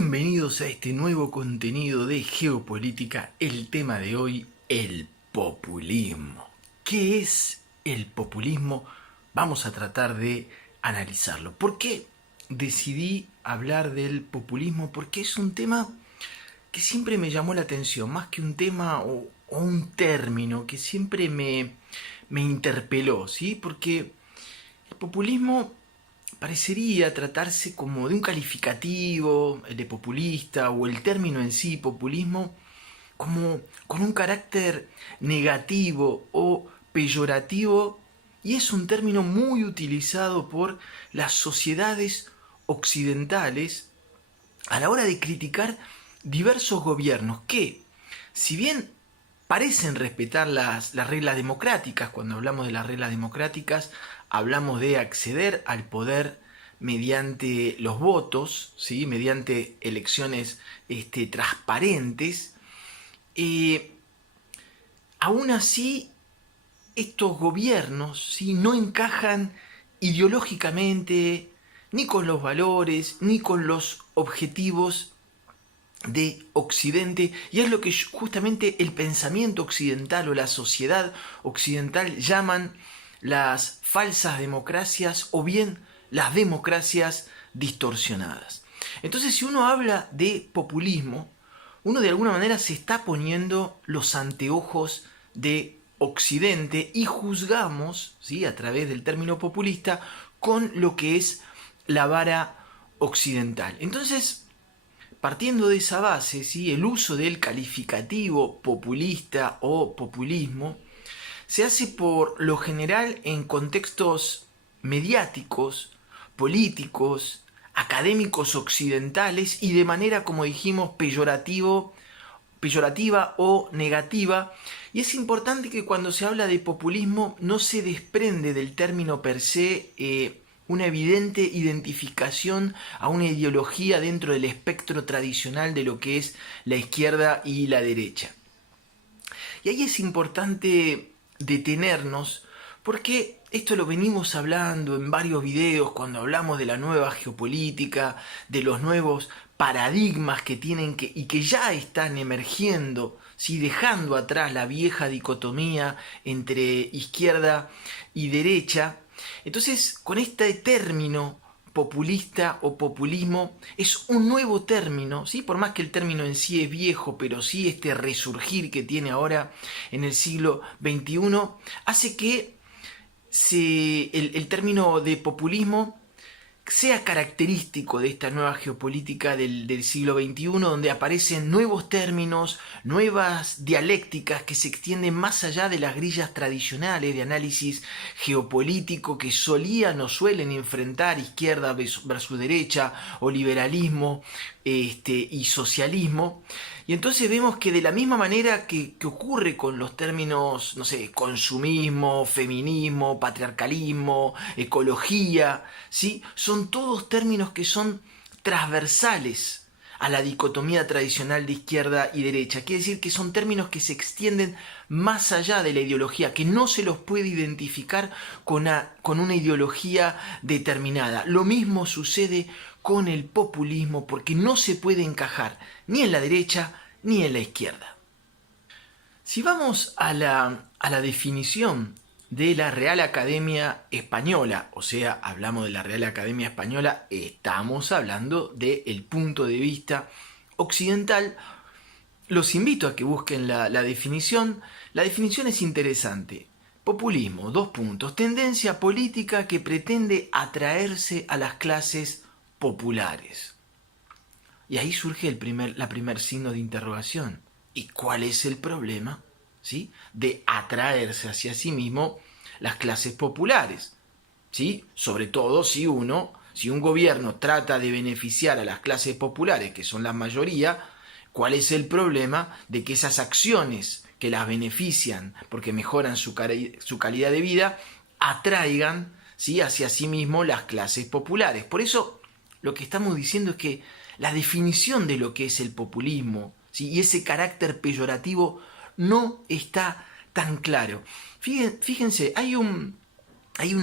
Bienvenidos a este nuevo contenido de geopolítica. El tema de hoy, el populismo. ¿Qué es el populismo? Vamos a tratar de analizarlo. ¿Por qué decidí hablar del populismo? Porque es un tema que siempre me llamó la atención, más que un tema o un término que siempre me interpeló, ¿sí? Porque el populismo parecería tratarse como de un calificativo, el de populista, o el término en sí, populismo, como con un carácter negativo o peyorativo, y es un término muy utilizado por las sociedades occidentales a la hora de criticar diversos gobiernos que, si bien parecen respetar las reglas democráticas, cuando hablamos de las reglas democráticas, hablamos de acceder al poder mediante los votos, ¿sí? Mediante elecciones transparentes. Aún así, estos gobiernos, ¿sí?, no encajan ideológicamente ni con los valores, ni con los objetivos de Occidente, y es lo que justamente el pensamiento occidental o la sociedad occidental llaman las falsas democracias o bien las democracias distorsionadas. Entonces, si uno habla de populismo, uno de alguna manera se está poniendo los anteojos de Occidente y juzgamos, ¿sí?, a través del término populista, con lo que es la vara occidental. Entonces, partiendo de esa base, ¿sí?, el uso del calificativo populista o populismo se hace por lo general en contextos mediáticos, políticos, académicos occidentales y de manera, como dijimos, peyorativa o negativa. Y es importante que cuando se habla de populismo no se desprende del término per se una evidente identificación a una ideología dentro del espectro tradicional de lo que es la izquierda y la derecha. Y ahí es importante detenernos, porque esto lo venimos hablando en varios videos cuando hablamos de la nueva geopolítica, de los nuevos paradigmas que tienen y que ya están emergiendo, ¿sí?, dejando atrás la vieja dicotomía entre izquierda y derecha. Entonces, con este término populista o populismo, es un nuevo término, ¿sí?, por más que el término en sí es viejo, pero sí este resurgir que tiene ahora en el siglo XXI, hace que el término de populismo sea característico de esta nueva geopolítica del siglo XXI, donde aparecen nuevos términos, nuevas dialécticas que se extienden más allá de las grillas tradicionales de análisis geopolítico que solían o suelen enfrentar izquierda versus derecha, o liberalismo y socialismo. Y entonces vemos que de la misma manera que ocurre con los términos, no sé, consumismo, feminismo, patriarcalismo, ecología, ¿sí?, son todos términos que son transversales a la dicotomía tradicional de izquierda y derecha. Quiere decir que son términos que se extienden más allá de la ideología, que no se los puede identificar con una ideología determinada. Lo mismo sucede con el populismo, porque no se puede encajar ni en la derecha ni en la izquierda. Si vamos a la definición de la Real Academia Española, o sea, hablamos de la Real Academia Española, estamos hablando del punto de vista occidental. Los invito a que busquen la definición. La definición es interesante. Populismo, tendencia política que pretende atraerse a las clases populares. Y ahí surge la primer signo de interrogación. ¿Y cuál es el problema, ¿sí?, de atraerse hacia sí mismo las clases populares? ¿Sí? Sobre todo si un gobierno trata de beneficiar a las clases populares, que son la mayoría, ¿cuál es el problema de que esas acciones que las benefician porque mejoran su calidad de vida atraigan, ¿sí?, hacia sí mismo las clases populares? Por eso lo que estamos diciendo es que la definición de lo que es el populismo, ¿sí?, y ese carácter peyorativo no está tan claro. Fíjense, hay un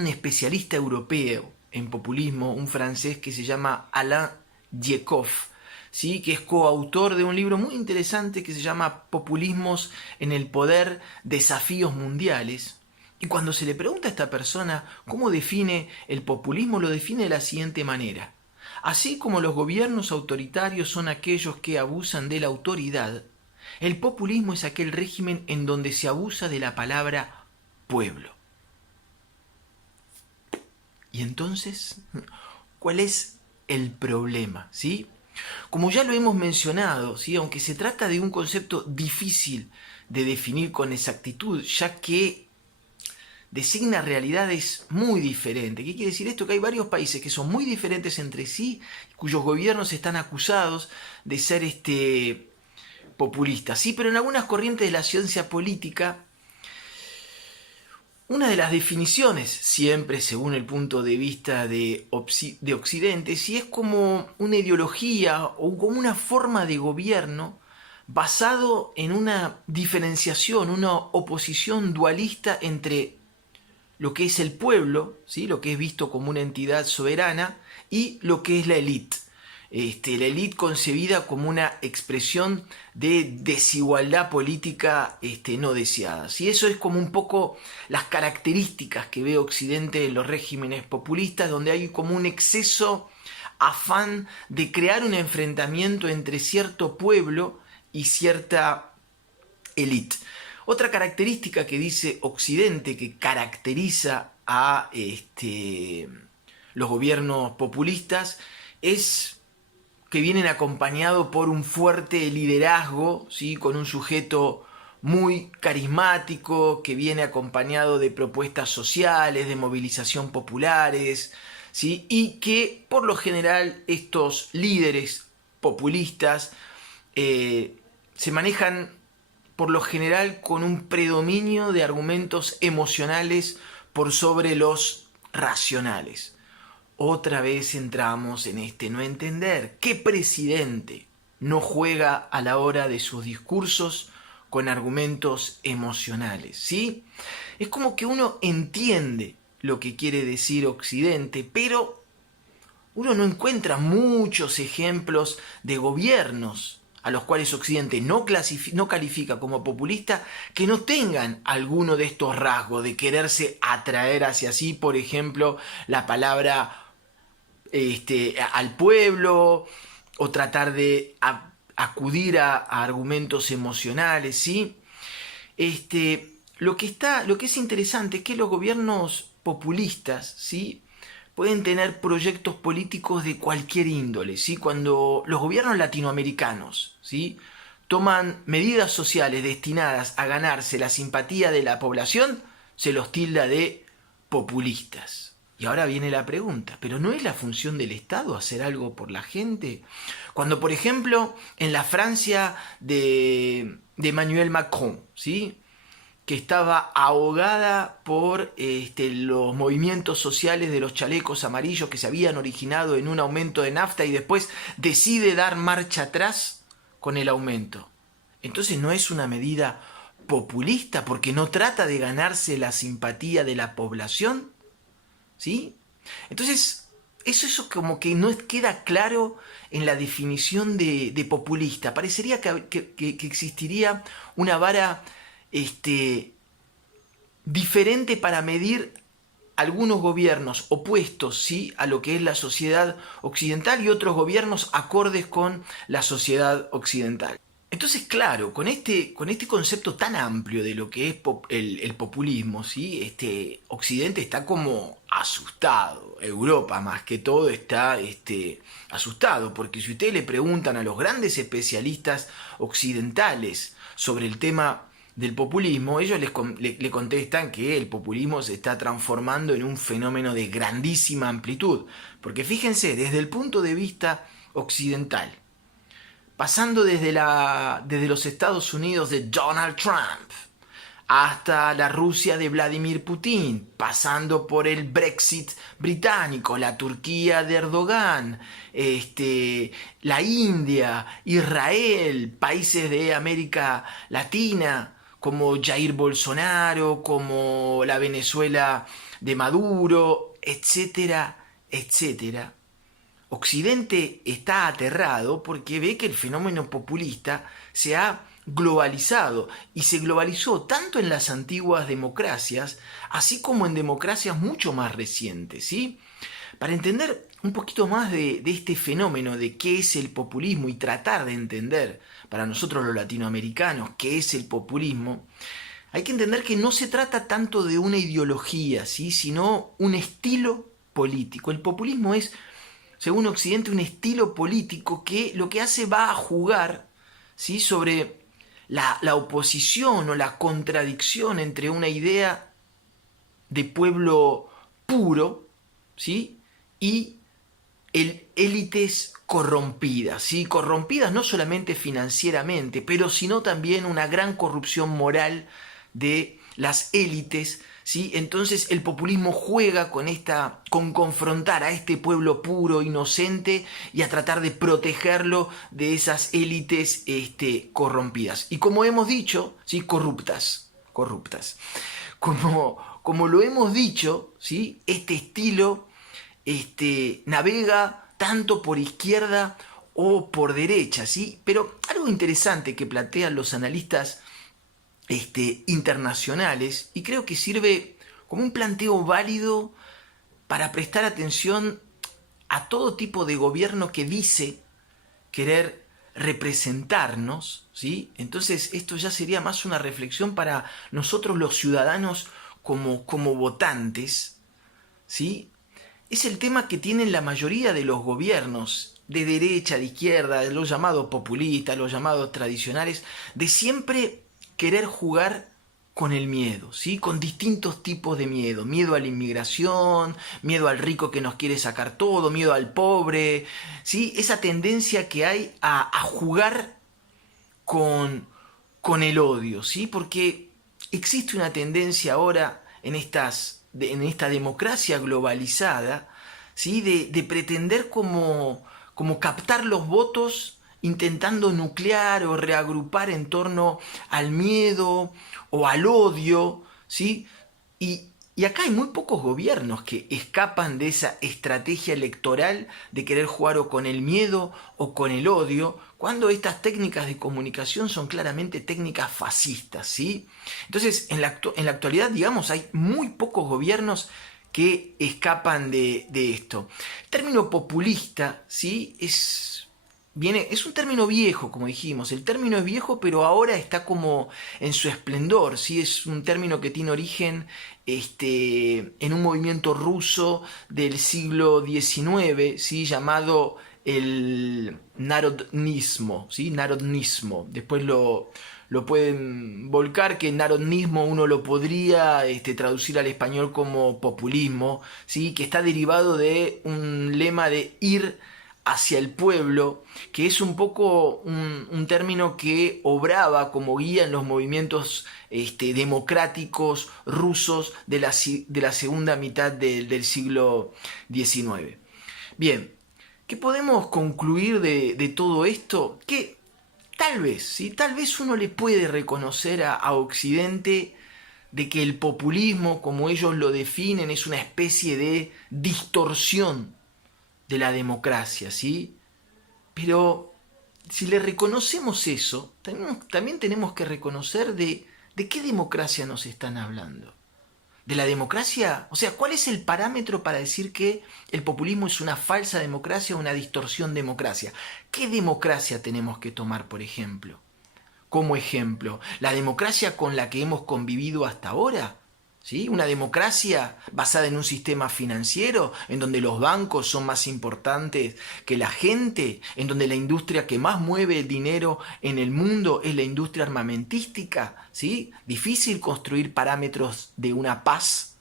especialista europeo en populismo, un francés que se llama Alain Dieckhoff, ¿sí? Que es coautor de un libro muy interesante que se llama Populismos en el Poder, Desafíos Mundiales. Y cuando se le pregunta a esta persona cómo define el populismo, lo define de la siguiente manera. Así como los gobiernos autoritarios son aquellos que abusan de la autoridad, el populismo es aquel régimen en donde se abusa de la palabra pueblo. Y entonces, ¿cuál es el problema? ¿Sí? Como ya lo hemos mencionado, ¿sí? Aunque se trata de un concepto difícil de definir con exactitud, ya que designa realidades muy diferentes. ¿Qué quiere decir esto? Que hay varios países que son muy diferentes entre sí, cuyos gobiernos están acusados de ser populistas. Sí, pero en algunas corrientes de la ciencia política, una de las definiciones, siempre según el punto de vista de Occidente, si es como una ideología o como una forma de gobierno basado en una diferenciación, una oposición dualista entre lo que es el pueblo, ¿sí? Lo que es visto como una entidad soberana, y lo que es la élite. La élite concebida como una expresión de desigualdad política no deseada. Y eso es como un poco las características que ve Occidente en los regímenes populistas, donde hay como un exceso afán de crear un enfrentamiento entre cierto pueblo y cierta élite. Otra característica que dice Occidente que caracteriza a los gobiernos populistas es que vienen acompañados por un fuerte liderazgo, ¿sí? Con un sujeto muy carismático, que viene acompañado de propuestas sociales, de movilización populares, ¿sí? Y que por lo general estos líderes populistas se manejan por lo general con un predominio de argumentos emocionales por sobre los racionales. Otra vez entramos en no entender. ¿Qué presidente no juega a la hora de sus discursos con argumentos emocionales? ¿Sí? Es como que uno entiende lo que quiere decir Occidente, pero uno no encuentra muchos ejemplos de gobiernos a los cuales Occidente no califica como populista, que no tengan alguno de estos rasgos de quererse atraer hacia sí, por ejemplo, la palabra al pueblo, o tratar de acudir a argumentos emocionales, ¿sí? Lo que es interesante es que los gobiernos populistas, ¿sí? Pueden tener proyectos políticos de cualquier índole, ¿sí? Cuando los gobiernos latinoamericanos, ¿sí? Toman medidas sociales destinadas a ganarse la simpatía de la población, se los tilda de populistas. Y ahora viene la pregunta, ¿pero no es la función del Estado hacer algo por la gente? Cuando, por ejemplo, en la Francia de Emmanuel Macron, ¿sí? Que estaba ahogada por los movimientos sociales de los chalecos amarillos que se habían originado en un aumento de nafta, y después decide dar marcha atrás con el aumento. Entonces no es una medida populista porque no trata de ganarse la simpatía de la población, ¿sí? Entonces eso como que no queda claro en la definición de populista. Parecería que existiría una vara diferente para medir algunos gobiernos opuestos, ¿sí? A lo que es la sociedad occidental, y otros gobiernos acordes con la sociedad occidental. Entonces, claro, con este concepto tan amplio de lo que es el populismo, ¿sí? Occidente está como asustado. Europa, más que todo, está asustado, porque si ustedes le preguntan a los grandes especialistas occidentales sobre el tema del populismo, ellos le contestan que el populismo se está transformando en un fenómeno de grandísima amplitud. Porque fíjense, desde el punto de vista occidental, pasando desde los Estados Unidos de Donald Trump, hasta la Rusia de Vladimir Putin, pasando por el Brexit británico, la Turquía de Erdogan, la India, Israel, países de América Latina, como Jair Bolsonaro, como la Venezuela de Maduro, etcétera, etcétera. Occidente está aterrado porque ve que el fenómeno populista se ha globalizado y se globalizó tanto en las antiguas democracias, así como en democracias mucho más recientes, ¿sí? Para entender un poquito más de este fenómeno, de qué es el populismo y tratar de entender para nosotros los latinoamericanos qué es el populismo, hay que entender que no se trata tanto de una ideología, ¿sí? Sino un estilo político. El populismo es, según Occidente, un estilo político que lo que hace va a jugar, ¿sí? Sobre la oposición o la contradicción entre una idea de pueblo puro, ¿sí? Y élites corrompidas, ¿sí? Corrompidas no solamente financieramente, pero sino también una gran corrupción moral de las élites, ¿sí? Entonces el populismo juega con confrontar a este pueblo puro, inocente, y a tratar de protegerlo de esas élites corrompidas. Y como hemos dicho, ¿sí? Corruptas. Como lo hemos dicho, ¿sí? Este estilo navega tanto por izquierda o por derecha, ¿sí? Pero algo interesante que plantean los analistas internacionales, y creo que sirve como un planteo válido para prestar atención a todo tipo de gobierno que dice querer representarnos, ¿sí? Entonces esto ya sería más una reflexión para nosotros los ciudadanos como votantes, ¿sí? Es el tema que tienen la mayoría de los gobiernos, de derecha, de izquierda, de los llamados populistas, los llamados tradicionales, de siempre querer jugar con el miedo, ¿sí? Con distintos tipos de miedo. Miedo a la inmigración, miedo al rico que nos quiere sacar todo, miedo al pobre, ¿sí? Esa tendencia que hay a jugar con el odio, ¿sí? Porque existe una tendencia ahora en esta democracia globalizada, ¿sí? De pretender como captar los votos intentando nuclear o reagrupar en torno al miedo o al odio, ¿sí? Y acá hay muy pocos gobiernos que escapan de esa estrategia electoral de querer jugar o con el miedo o con el odio, cuando estas técnicas de comunicación son claramente técnicas fascistas, ¿sí? Entonces, en la actualidad, digamos, hay muy pocos gobiernos que escapan de esto. El término populista, ¿sí? Es un término viejo, como dijimos. El término es viejo, pero ahora está como en su esplendor, ¿sí? Es un término que tiene origen en un movimiento ruso del siglo XIX, ¿sí? Llamado el narodnismo, ¿sí? Narodnismo. Después lo pueden volcar, que narodnismo uno lo podría traducir al español como populismo, ¿sí? Que está derivado de un lema de ir hacia el pueblo, que es un poco un término que obraba como guía en los movimientos democráticos rusos de la segunda mitad del siglo XIX. Bien, ¿qué podemos concluir de todo esto? Que tal vez, ¿sí? Tal vez uno le puede reconocer a Occidente de que el populismo, como ellos lo definen, es una especie de distorsión de la democracia, ¿sí? Pero si le reconocemos eso, también tenemos que reconocer de qué democracia nos están hablando. ¿De la democracia? O sea, ¿cuál es el parámetro para decir que el populismo es una falsa democracia o una distorsión democracia? ¿Qué democracia tenemos que tomar, por ejemplo? Como ejemplo, ¿la democracia con la que hemos convivido hasta ahora? ¿Sí? Una democracia basada en un sistema financiero, en donde los bancos son más importantes que la gente, en donde la industria que más mueve el dinero en el mundo es la industria armamentística, ¿sí? Difícil construir parámetros de una paz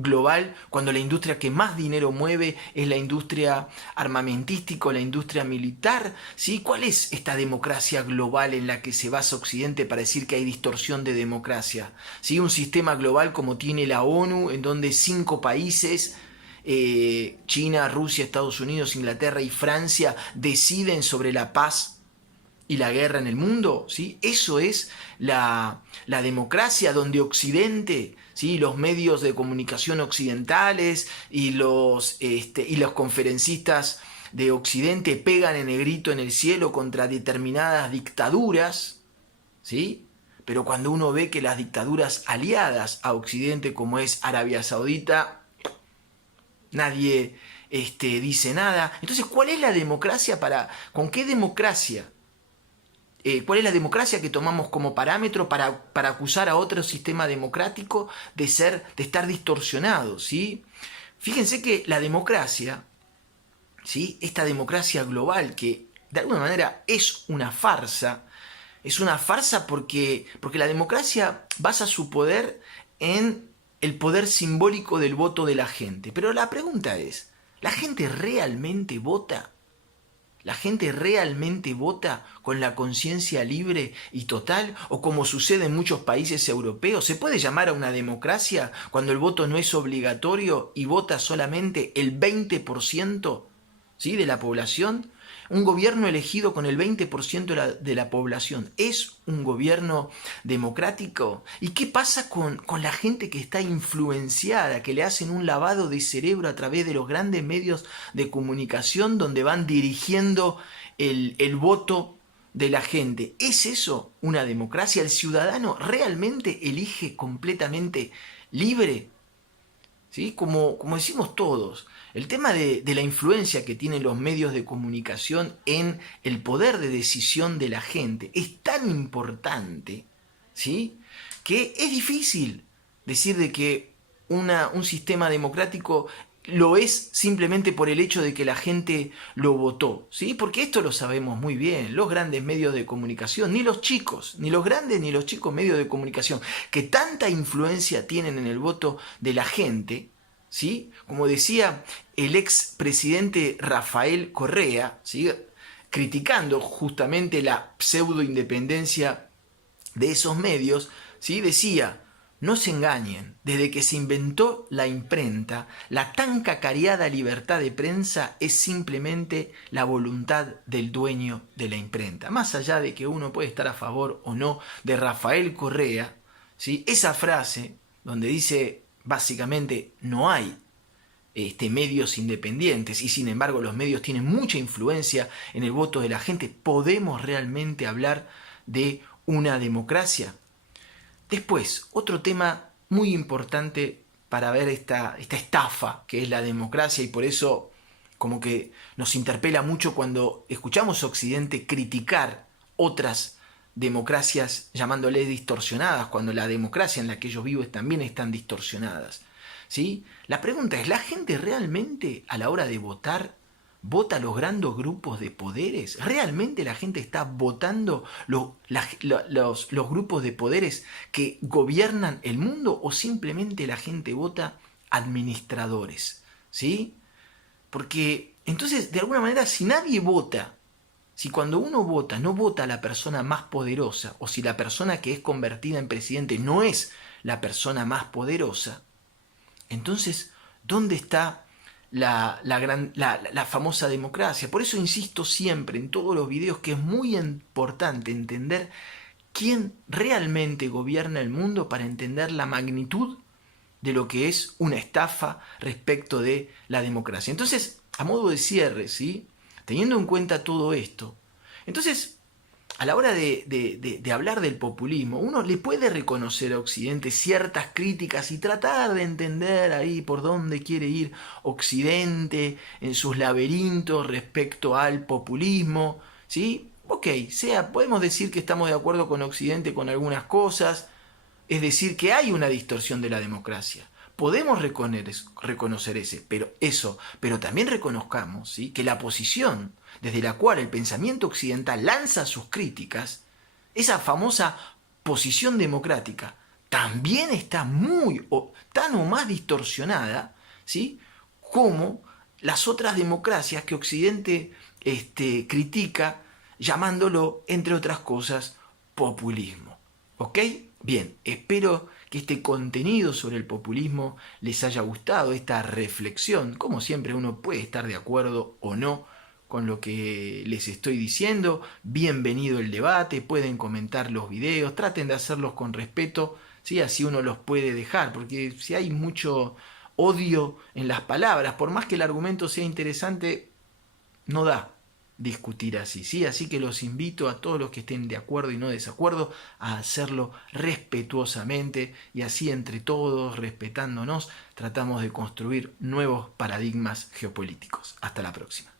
global cuando la industria que más dinero mueve es la industria armamentística o la industria militar, ¿sí? ¿Cuál es esta democracia global en la que se basa Occidente para decir que hay distorsión de democracia? ¿Sí? Un sistema global como tiene la ONU, en donde 5 países, China, Rusia, Estados Unidos, Inglaterra y Francia, deciden sobre la paz y la guerra en el mundo, ¿sí? Eso es la democracia donde Occidente, ¿sí? Los medios de comunicación occidentales y los conferencistas de Occidente pegan en el grito en el cielo contra determinadas dictaduras, ¿sí? Pero cuando uno ve que las dictaduras aliadas a Occidente, como es Arabia Saudita, nadie dice nada. Entonces, ¿cuál es la democracia con qué democracia? ¿Cuál es la democracia que tomamos como parámetro para acusar a otro sistema democrático de estar distorsionado? ¿Sí? Fíjense que la democracia, ¿sí? Esta democracia global que de alguna manera es una farsa porque la democracia basa su poder en el poder simbólico del voto de la gente. Pero la pregunta es, ¿la gente realmente vota? ¿La gente realmente vota con la conciencia libre y total? ¿O como sucede en muchos países europeos? ¿Se puede llamar a una democracia cuando el voto no es obligatorio y vota solamente el 20%, ¿sí?, de la población? Un gobierno elegido con el 20% de la población, ¿es un gobierno democrático? ¿Y qué pasa con la gente que está influenciada, que le hacen un lavado de cerebro a través de los grandes medios de comunicación donde van dirigiendo el voto de la gente? ¿Es eso una democracia? ¿El ciudadano realmente elige completamente libre? ¿Sí? Como decimos todos, el tema de la influencia que tienen los medios de comunicación en el poder de decisión de la gente es tan importante, ¿sí?, que es difícil decir de que un sistema democrático lo es simplemente por el hecho de que la gente lo votó, ¿sí? Porque esto lo sabemos muy bien, los grandes medios de comunicación, ni los chicos, ni los grandes ni los chicos medios de comunicación, que tanta influencia tienen en el voto de la gente, ¿sí? Como decía el ex presidente Rafael Correa, ¿sí?, criticando justamente la pseudo independencia de esos medios, ¿sí?, decía: no se engañen, desde que se inventó la imprenta, la tan cacareada libertad de prensa es simplemente la voluntad del dueño de la imprenta. Más allá de que uno puede estar a favor o no de Rafael Correa, ¿sí?, esa frase donde dice básicamente no hay medios independientes y sin embargo los medios tienen mucha influencia en el voto de la gente, ¿podemos realmente hablar de una democracia? Después, otro tema muy importante para ver esta estafa que es la democracia, y por eso como que nos interpela mucho cuando escuchamos a Occidente criticar otras democracias llamándoles distorsionadas, cuando la democracia en la que ellos viven también están distorsionadas, ¿sí? La pregunta es, ¿la gente realmente a la hora de votar vota los grandes grupos de poderes? ¿Realmente la gente está votando los grupos de poderes que gobiernan el mundo, o simplemente la gente vota administradores? ¿Sí? Porque entonces, de alguna manera, si nadie vota, si cuando uno vota no vota a la persona más poderosa, o si la persona que es convertida en presidente no es la persona más poderosa, entonces, ¿dónde está la famosa democracia? Por eso insisto siempre en todos los videos que es muy importante entender quién realmente gobierna el mundo para entender la magnitud de lo que es una estafa respecto de la democracia. Entonces, a modo de cierre, ¿sí?, teniendo en cuenta todo esto, entonces, a la hora de hablar del populismo, uno le puede reconocer a Occidente ciertas críticas y tratar de entender ahí por dónde quiere ir Occidente en sus laberintos respecto al populismo, ¿sí? Ok, podemos decir que estamos de acuerdo con Occidente con algunas cosas, es decir, que hay una distorsión de la democracia. Podemos reconocer pero también reconozcamos, ¿sí?, que la posición desde la cual el pensamiento occidental lanza sus críticas, esa famosa posición democrática, también está tan o más distorsionada, ¿sí?, como las otras democracias que Occidente critica, llamándolo, entre otras cosas, populismo. ¿Ok? Bien, espero que este contenido sobre el populismo les haya gustado, esta reflexión. Como siempre, uno puede estar de acuerdo o no con lo que les estoy diciendo. Bienvenido el debate, pueden comentar los videos, traten de hacerlos con respeto, ¿sí? Así uno los puede dejar, porque si hay mucho odio en las palabras, por más que el argumento sea interesante, no da discutir así, ¿sí? Así que los invito a todos los que estén de acuerdo y no de desacuerdo a hacerlo respetuosamente, y así entre todos, respetándonos, tratamos de construir nuevos paradigmas geopolíticos. Hasta la próxima.